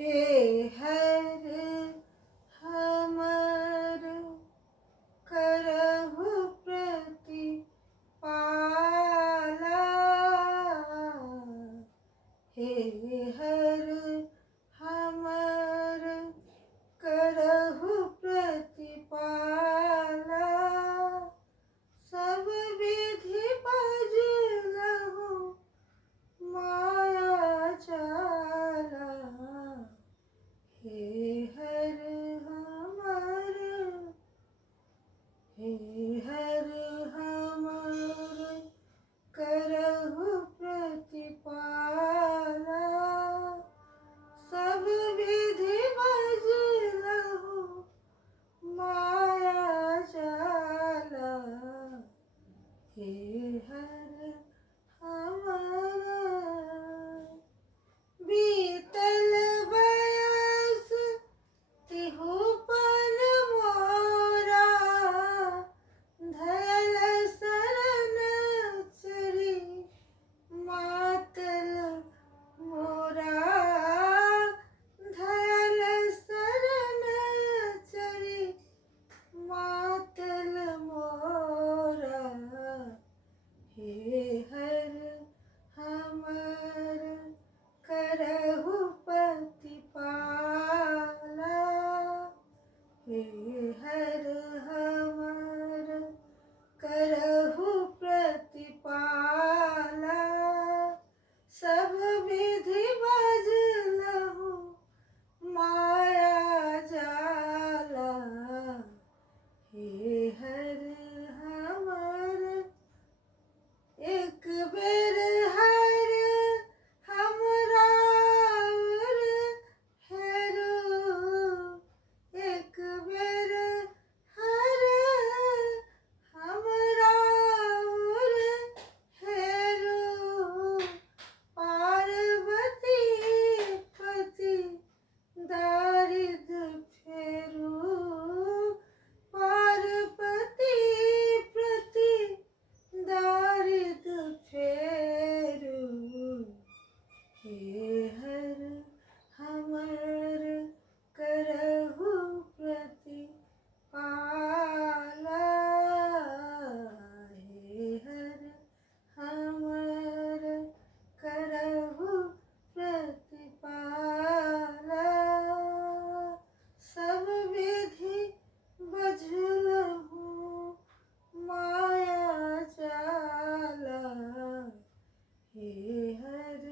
हे हर हमर करहु प्रतिपाला। हे हर हमर करहु प्रतिपाला। सब विधि बजलहु माया जाला। हे हर हमर, हे हर हमर करहु प्रतिपाला। सब विधि बजलहु माया जाला। हे हर हमर बीतल बयस तिहु पल मोरा। धयल शरण चरी मातल मोरा। धयल शरण चरी मातल मोरा। हे हर हमर करहु प्रतिपाला। हे हर हमर करहु प्रतिपाला। सब विधि बजलहु माया जाला। हे हर हमर एक बेर हर हमरा और हेरू। एक बेर हर हमरा और हेरू। पार्वती पति दारिद फेरू। पार्वती प्रति दारिद फेरू। हे हर हमर करहु प्रतिपाला। हे हर हमर करहु प्रतिपाला। सब विधि बजलहु माया जाला। हे हर